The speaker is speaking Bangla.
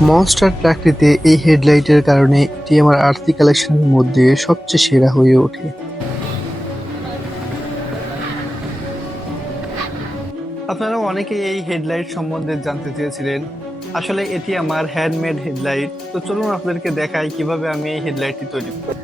মনস্টার ট্রাকটিতে এই হেডলাইটের কারণে এটি আমার আরসি কালেকশনের মধ্যে সবচেয়ে সেরা হয়ে ওঠে। আপনারা অনেকেই এই হেডলাইট সম্বন্ধে জানতে চেয়েছিলেন। আসলে এটি আমার হ্যান্ডমেড হেডলাইট। তো চলুন আপনাদেরকে দেখাই কিভাবে আমি এই হেডলাইটটি তৈরি করি।